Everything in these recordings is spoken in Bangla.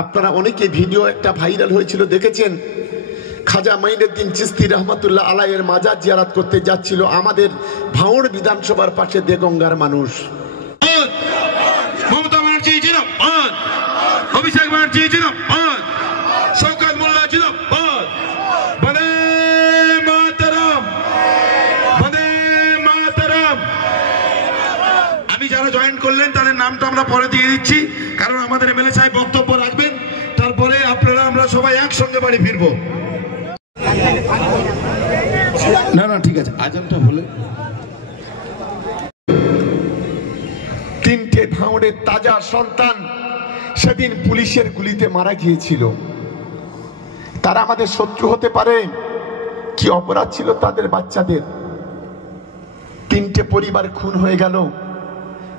আপনারা অনেকে ভিডিও একটা ভাইরাল হয়েছিল দেখেছেন, খাজা মাইনুদ্দিন চিশতি রহমতুল্লাহ আলাইয়ের মাজার জিয়ারত করতে যাচ্ছিল আমাদের ভাঙড় বিধানসভার পাশে দেগঙ্গার মানুষ। মমতা ব্যানার্জি জিন্দাবাদ, অভিষেক ব্যানার্জি জিন্দাবাদ, শওকত মোল্লা জিন্দাবাদ, বন্দে মাতরম, বন্দে মাতরম। আমি যারা জয়েন করলেন তাদের নামটা আমরা পরে দিয়ে দিচ্ছি, কারণ আমাদের এমএলএ সাহেব বক্তব্য রাখবেন, তারপরে আপনারা আমরা সবাই একসঙ্গে বাড়ি ফিরবো। না না ঠিক আছে, আজানটা বলে। তিনটে ভাঙড়ের তাজা সন্তান সেদিন পুলিশের গুলিতে মারা গিয়েছিল। তারা আমাদের শত্রু হতে পারে, কি অপরাধ ছিল তাদের বাচ্চাদের? তিনটে পরিবার খুন হয়ে গেল।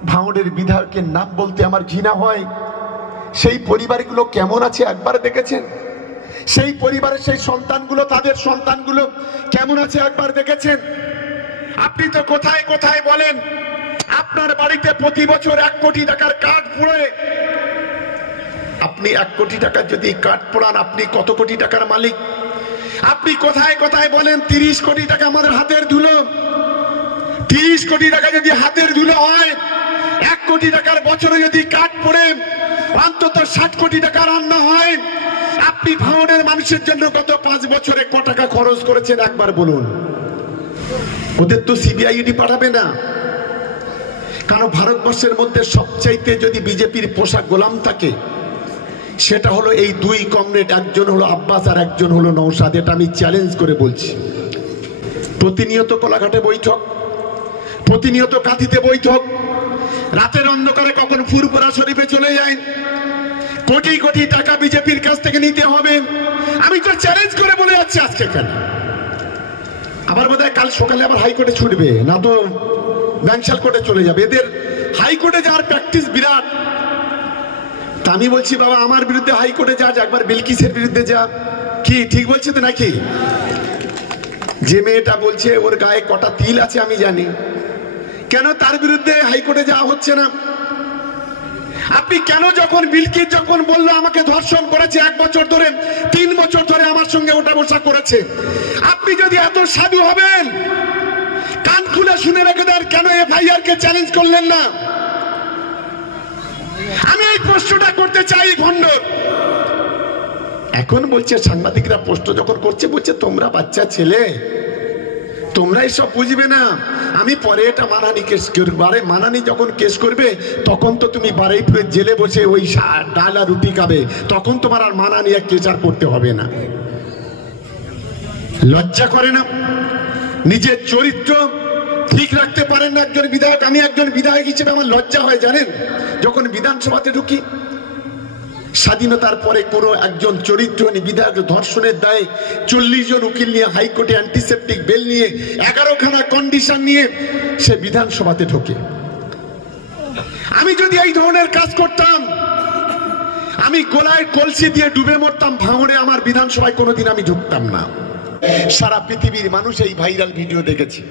ভাঙড়ের বিধায়কের নাম বলতে আমার ঘৃণা হয়। সেই পরিবারগুলো কেমন আছে একবার দেখেছেন? সেই পরিবারের সেই সন্তানগুলো, তাদের সন্তানগুলো কেমন আছে একবার দেখেছেন? আপনি তো কোথায় কোথায় বলেন আপনার বাড়িতে প্রতি বছর 1 কোটি টাকার কার্ড পুড়ে। আপনি 1 কোটি টাকার যদি কার্ড পোড়ান, আপনি কত কোটি টাকার মালিক? আপনি কোথায় কোথায় বলেন 30 কোটি টাকা আমাদের হাতের ধুলো। 30 কোটি টাকা যদি হাতের ধুলো হয়, 1 কোটি টাকার বছরে যদি কার্ড পড়ে অন্তত 60 কোটি টাকা রান্না হয়। আপনি ভাঙড়ের মানুষের জন্য গত 5 বছরে কত টাকা খরচ করেছেন একবার বলুন? ওদের তো সিবিআইডি পাঠাবে না, কারণ ভারতবর্ষের মধ্যে সবচাইতে যদি বিজেপির পোশাক গোলাম থাকে সেটা হলো এই 2 কমরেড, একজন হলো আব্বাস আর একজন হলো নওশাদ। এটা আমি চ্যালেঞ্জ করে বলছি। প্রতিনিয়ত কোলাঘাটে বৈঠক, প্রতিনিয়ত কাঁথিতে বৈঠক, রাতের অন্ধকারে কখন ফুরপুরা শরীফে চলে যায়। কোটি কোটি টাকা বিজেপির কাছ থেকে নিতে হবে। আমি তো চ্যালেঞ্জ করে বলে যাচ্ছি আজকে। কেন আবার বোধহয় কাল সকালে আবার হাইকোর্টে ছুটবে, না তো ব্যাংশাল কোর্টে চলে যাবে। এদের হাইকোর্টে যাওয়ার প্র্যাকটিস বিরাট। তা আমি বলছি বাবা, আমার বিরুদ্ধে হাইকোর্টে যা, একবার বিলকিসের বিরুদ্ধে যা। কি ঠিক বলছে তো নাকি? যে মেয়েটা বলছে ওর গায়ে কটা তিল আছে আমি জানি, কেন তার বিরুদ্ধে হাইকোর্টে যাওয়া হচ্ছে না? আপনি কেন যখন বিলকিস যখন বললো আমাকে ধর্ষণ করেছে 1 বছর ধরে, 3 বছর ধরে আমার সঙ্গে ওঠা বসা করেছে, আপনি যদি এত সাধু হবেন কান খুলে শুনে রেখে দেন, কেন এফআইআর কে চ্যালেঞ্জ করলেন না? আমি এই প্রশ্নটা করতে চাই ভণ্ডর। এখন বলছে সাংবাদিকরা প্রশ্ন যখন করছে, বলছে তোমরা বাচ্চা ছেলে, তোমরা এসব বুঝবে না। আমি পরে এটা মানানি কেস করব। আরে মানানি যখন কেস করবে তখন তো তুমি বারুইপুরের জেলে বসে ওই ডাল আর রুটি খাবে, তখন তোমার আর মানানি এক কেস আর করতে হবে না। লজ্জা করে না? নিজের চরিত্র ঠিক রাখতে পারেন না একজন বিধায়ক। আমি একজন বিধায়ক হিসেবে আমার লজ্জা হয় জানেন, যখন বিধানসভাতে ঢুকি, স্বাধীনতার পরে কোনো একজন চরিত্রহীন বিধায়ক ধর্ষণের দায়ে 40 জন উকিল নিয়ে হাইকোর্টে অ্যান্টিসেপ্টিক বেল নিয়ে 11খানা কন্ডিশন নিয়ে সে বিধানসভাতে ঢোকে। আমি যদি এই ধরনের কাজ করতাম, আমি গোলায় কলসি দিয়ে ডুবে মরতাম ভাঙড়ে, আমার বিধানসভায় কোনোদিন আমি ঢুকতাম না। সারা পৃথিবীর মানুষ এই ভাইরাল ভিডিও দেখেছে।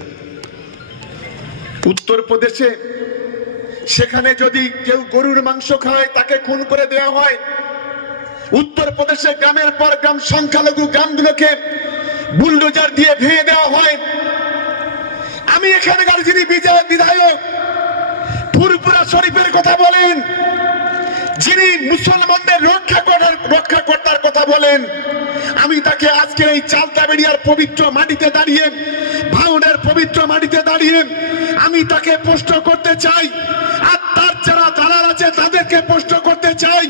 উত্তরপ্রদেশে সেখানে যদি কেউ গরুর মাংস খায় তাকে খুন করে দেওয়া হয়। উত্তরপ্রদেশে গ্রামের পর গ্রাম, সংখ্যালঘু গ্রামগুলোকে বুলডোজার দিয়ে ভেঙে দেওয়া হয়। আমি এখানকার যিনি বিধায়ক ফুরপুরা শরীফের কথা বলেন, যিনি মুসলমানদের রক্ষাকর্তার কথা বলেন, আমি তাকে আজকে এই চালতাবেড়িয়ার পবিত্র মাটিতে দাঁড়িয়ে, ভাঙড়ের পবিত্র মাটিতে দাঁড়িয়ে আমি তাকে প্রশ্ন করতে চাই, আর তার যারা দালাল আছে তাদেরকে প্রশ্ন করতে চাই,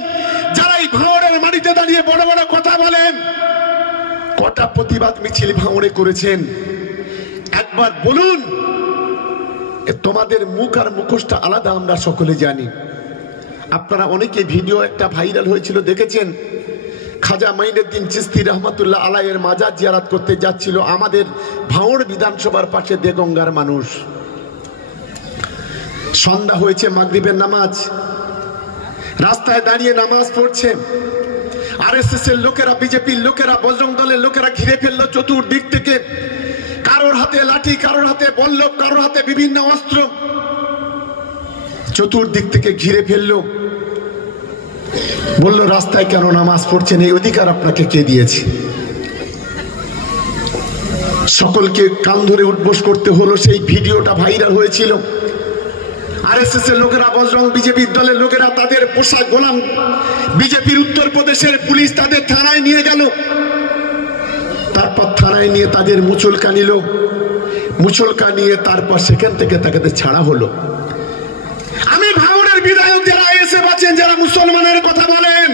যারা এই ভাঙড়ের মাটিতে দাঁড়িয়ে বড় বড় কথা বলেন। কটা প্রতিবাদ মিছিল ভাঙড়ে করেছেন একবার বলুন? তোমাদের মুখ আর মুখোশটা আলাদা, আমরা সকলে জানি। আপনারা অনেকে ভিডিও একটা ভাইরাল হয়েছিল দেখেছেন, খাজা মাইনুদ্দিন চিশতি রহমতুল্লাহ আলাইয়ের মাজার জিয়ারত করতে যাচ্ছিল আমাদের ভাঙড় বিধানসভার পাশে দেগঙ্গার মানুষ। সন্ধ্যা হয়েছে, মাগরিবের নামাজ, রাস্তায় দাঁড়িয়ে নামাজ পড়ছে। আরএসএস এর লোকেরা, বিজেপির লোকেরা, বজরং দলের লোকেরা ঘিরে ফেললো চতুর্দিক থেকে। কারোর হাতে লাঠি, কারোর হাতে বল্লভ, কারোর হাতে বিভিন্ন অস্ত্র, চতুর্দিক থেকে ঘিরে ফেললো। বলল রাস্তায় কেন নামাজ পড়ছেন, এই অধিকার আপনাকে কে দিয়েছে? সকলকে কান ধরে উঠবোস করতে হলো। সেই ভিডিওটা ভাইরাল হয়েছিল। আরএসএস এর লোকেরা, বজরং বিজেপির দলের লোকেরা তাদের পোশাক গোলাম বিজেপির উত্তরপ্রদেশের পুলিশ তাদের থানায় নিয়ে গেল। তারপর থানায় নিয়ে তাদের মুচলকা নিল, মুচলকা নিয়ে তারপর সেখান থেকে তাদের ছাড়া হলো। আমি ভাঙড়ের বিধায়ক যারা আইএসএফ আছেন, যারা মুসলমানের কথা বলেন,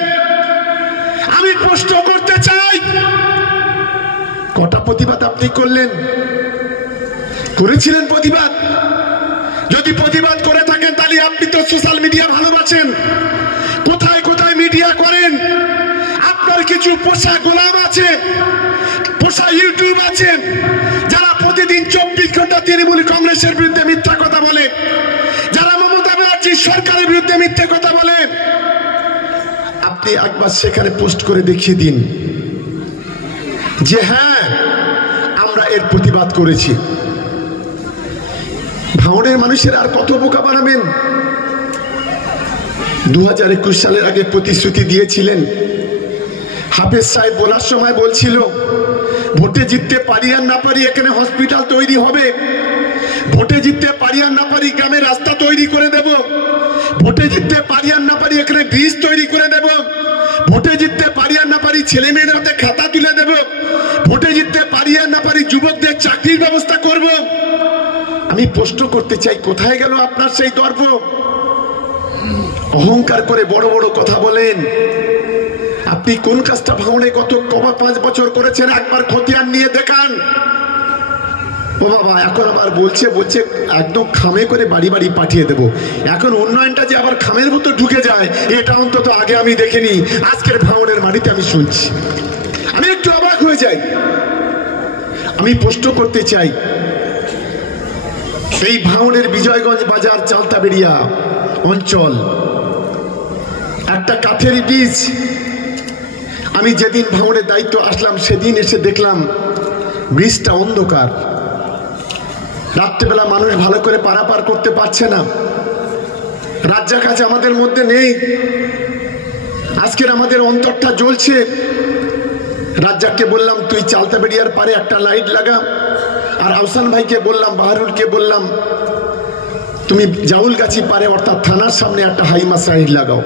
আমি প্রশ্ন করতে চাই, কটা প্রতিবাদ আপনি করলেন? করেছিলেন প্রতিবাদ? যদি প্রতিবাদ করে থাকেন তাহলে আপনি তো সোশ্যাল মিডিয়া ভালোবাসেন। কোথায় কোথায় মিডিয়া করেন? আপনার কিছু পোষা গোলাম আছে, পোষা ইউটিউব আছে, যারা প্রতিদিন 24 ঘন্টা তৃণমূল কংগ্রেসের বিরুদ্ধে মিথ্যা কথা বলে, যারা মমতা ব্যানার্জির সরকারের বিরুদ্ধে মিথ্যা কথা বলে। আপনি একবার সেখানে পোস্ট করে দেখিয়ে দিন যে হ্যাঁ আমরা এর প্রতিবাদ করেছি। ভাঙড়ের মানুষের আর কত বোকা বানাবেন? 2021 সালের আগে প্রতিশ্রুতি দিয়েছিলেন। হাফেজ সাহেব বলার সময় বলছিল ভোটে জিততে পারি আর না পারি এখানে হসপিটাল তৈরি হবে, ভোটে জিততে পারি আর না পারি গ্রামে রাস্তা তৈরি করে দেব, ভোটে জিততে পারি আর না পারি এখানে ব্রিজ তৈরি করে দেব, ভোটে জিততে পারি আর না পারি ছেলে মেয়েদের হাতে খাতা তুলে দেব, ভোটে জিততে পারি আর না পারি যুবকদের চাকরির ব্যবস্থা করব। আমি প্রশ্ন করতে চাই, কোথায় গেল আপনার সেই গর্ব? অহংকার করে বড় বড় কথা বলেন। আপনি কোন কাজটা ভাঙড়ে গত 5 বছর করেছেন? একবার খতিয়ান নিয়ে দেখান। ও বাবা, এখন আবার বলছে একদম খামে করে বাড়ি বাড়ি পাঠিয়ে দেব। এখন উন্নয়নটা যে আবার খামের মতো ঢুকে যায়, এটা অন্তত আগে আমি দেখিনি। আজকের ভাঙড়ের মাটিতে আমি শুনছি, আমি একটু অবাক হয়ে যাই। আমি প্রশ্ন করতে চাই, এই ভাঙড়ের বিজয়গঞ্জ বাজার চালতাবেড়িয়া অঞ্চল একটা কাঠের ব্রিজ। আমি যেদিন ভাঙড়ের দায়িত্ব আসলাম সেদিন এসে দেখলাম ব্রিজটা অন্ধকার। রাত্রেবেলা মানুষ ভালো করে পারাপার করতে পারছে না। রাজ্জাক কাছে আমাদের মধ্যে নেই। আজকের আমাদের অন্তরটা জ্বলছে। রাজ্জাককে বললাম তুই চালতাবেড়িয়ার পারে একটা লাইট লাগা, আর আহসান ভাইকে বললাম, বাহারুলকে বললাম তুমি জাউলগাছি পারে অর্থাৎ থানার সামনে একটা হাইমাস লাইট লাগাও।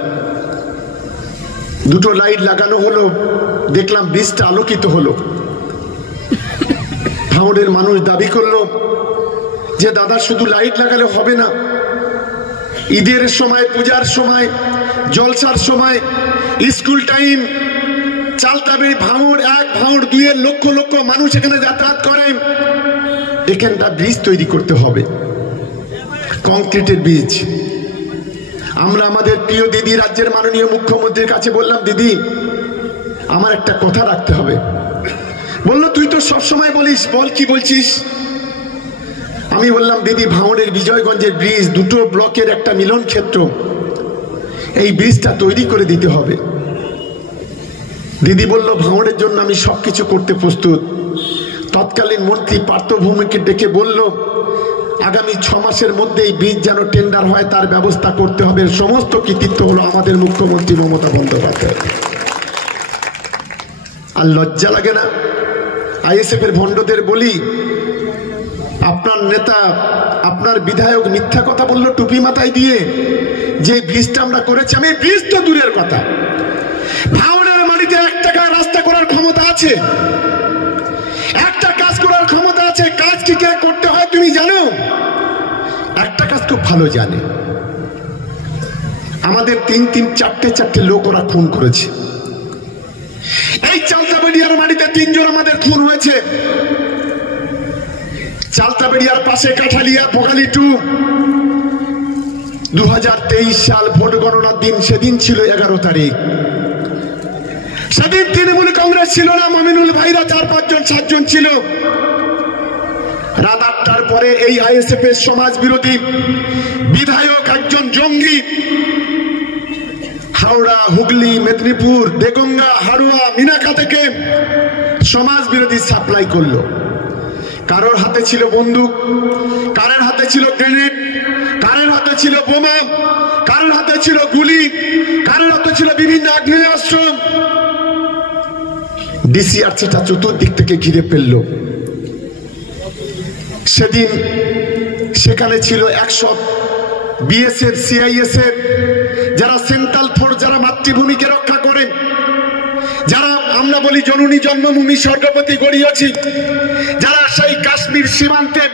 দুটো লাইট লাগানো হলো, দেখলাম ব্রিজটা আলোকিত হলো। ভাঙড়ের মানুষ দাবি করলো যে দাদা শুধু লাইট লাগালে হবে না, ঈদের সময়, পূজার সময়, জলসার সময়, স্কুল টাইম, চালতাবেড়ি ভাঙড় 1, ভাঙড় 2 এর লক্ষ লক্ষ মানুষ এখানে যাতায়াত করে। এখানটা ব্রিজ তৈরি করতে হবে, কংক্রিটের ব্রিজ। আমরা আমাদের প্রিয় দিদি, রাজ্যের মাননীয় মুখ্যমন্ত্রীর কাছে বললাম, দিদি আমার একটা কথা রাখতে হবে। বললো তুই তো সবসময় বলিস, বল কি বলছিস। আমি বললাম দিদি, ভাঙড়ের বিজয়গঞ্জের ব্রিজ, দুটো ব্লকের একটা মিলন ক্ষেত্র, এই ব্রিজটা তৈরি করে দিতে হবে। দিদি বলল ভাঙড়ের জন্য আমি সবকিছু করতে প্রস্তুত। তৎকালীন মন্ত্রী পার্থ ভৌমিককে ডেকে বলল আগামী 6 মাসের মধ্যে এই ব্রিজ যেন টেন্ডার হয় তার ব্যবস্থা করতে হবে। সমস্ত কৃতিত্ব হলো আমাদের মুখ্যমন্ত্রী মমতা বন্দ্যোপাধ্যায়। আর লজ্জা লাগে না? আইএসএফ এর ভণ্ডদের বলি, আপনার নেতা, আপনার বিধায়ক মিথ্যা কথা বললো টুপি মাথায় দিয়ে, যে ব্রিজটা আমরা করেছি। আমি ব্রিজ তো দূরের কথা, ভাঙড়ের মাটিতে 1 টাকা রাস্তা করার ক্ষমতা আছে, একটা কাজ করার ক্ষমতা আছে। কাজ কি করে করতে হয় তুমি জানো? একটা কাজ খুব ভালো জানে। আমাদের 3 4টে লোক ওরা খুন করেছে। এই চালতাবেড়িয়ার মাটিতে 3 জন আমাদের খুন হয়েছে। চালতাবেড়িয়ার পাশে কাঠালিয়া, পোগালি 2। 2023 সাল ভোট গণনার দিন, সেদিন ছিল 11 তারিখ। সেদিন তৃণমূল কংগ্রেস ছিল না, মমিনুল ভাইরা 4-5 জন 7 জন ছিল। রাত 8টার পরে এই আইএসএফ এর সমাজ বিরোধী বিধায়ক একজন জঙ্গি হাওড়া, হুগলি, মেদিনীপুর, দেগঙ্গা, হাড়ুয়া, মিনাকা থেকে সমাজ বিরোধী সাপ্লাই করলো। কারোর হাতে ছিল বন্দুক, কারোর হাতে ছিল গ্রেনেড, কারোর হাতে ছিল বোমা, কারোর হাতে ছিল গুলি, কারোর হাতে ছিল ছিল বিভিন্ন আগ্নেয়াস্ত্র। ডিসিআরসিটা চতুর্দিক থেকে ঘিরে ফেলল। সেদিন সেখানে ছিল 100 বিএসএফ, সিআইএসএফ, যারা সেন্ট্রাল ফোর্স, যারা মাতৃভূমিকে রক্ষা করেন, যারা আমরা বলি জননী জন্মভূমি স্বর্গপতি গড়িয়েছি, যারা সেই কাশ্মীর সীমান্তে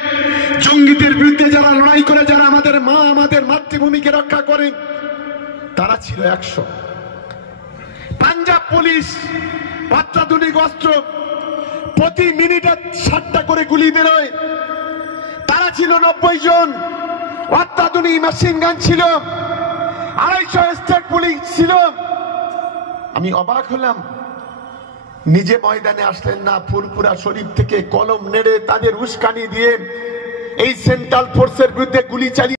জঙ্গিদের বিরুদ্ধে যারা লড়াই করে, যারা আমাদের মা, আমাদের মাতৃভূমিকে রক্ষা করেন, তারা ছিল 100। পাঞ্জাব পুলিশ অত্যাধুনিক অস্ত্র, প্রতি মিনিটে 60টা করে গুলি বেরোয়, তারা ছিল 90 জন। অত্যাধুনিক মেশিন গান ছিল, 250 স্টেট পুলিশ ছিল। আমি অবাক হলাম, নিজে ময়দানে আসলেন না, ফুরফুরা শরীফ থেকে কলম নেড়ে তাদের উস্কানি দিয়ে এই সেন্ট্রাল ফোর্সের বিরুদ্ধে গুলি চালিয়ে